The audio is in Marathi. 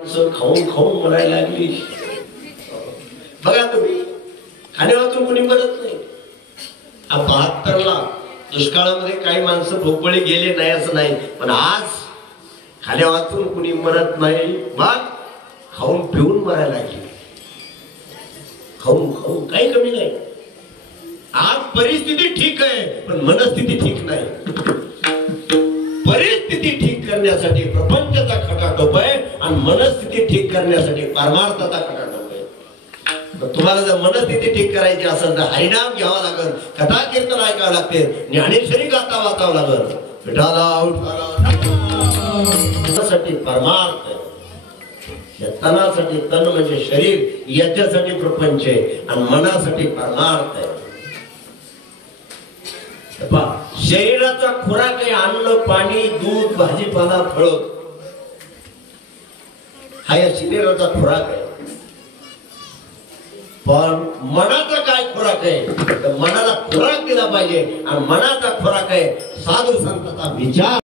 खाऊन खाऊन मरायला लागली। बघा तुम्ही खाण्यावाचून कोणी मरत नाही। 72ला दुष्काळामध्ये काही माणसं भोपळे गेले नाही असं नाही, पण आज खाण्यावाचून कोणी मरत नाही, मग खाऊन पिऊन मरायला लागली। खाऊन खाऊन काही कमी नाही। आज परिस्थिती ठीक आहे पण मनस्थिती ठीक नाही। परिस्थिती ठीक करण्यासाठी प्रपंचाचा खटाटोप आहे आणि मनस्थिती ठीक करण्यासाठी परमार्थाचा खटाटोप आहे। तुम्हाला जर मनस्थिती ठीक करायची असेल तर हरिनाम घ्यावा लागेल, कथा कीर्तन ऐकावं लागते, ज्ञानेश्वरी गाता वाचावं लागेल। विठाला उठाला परमार्थ, तनासाठी तन म्हणजे शरीर, याच्यासाठी प्रपंच आहे आणि मनासाठी परमार्थ आहे। शरीराचा खुराक आहे अन्न पाणी दूध भाजीपाला फळ, हा या शरीराचा खुराक आहे। पण मनाचा काय खुराक आहे तर मनाला खुराक दिला पाहिजे आणि मनाचा खुराक आहे साधू संतांचा विचार।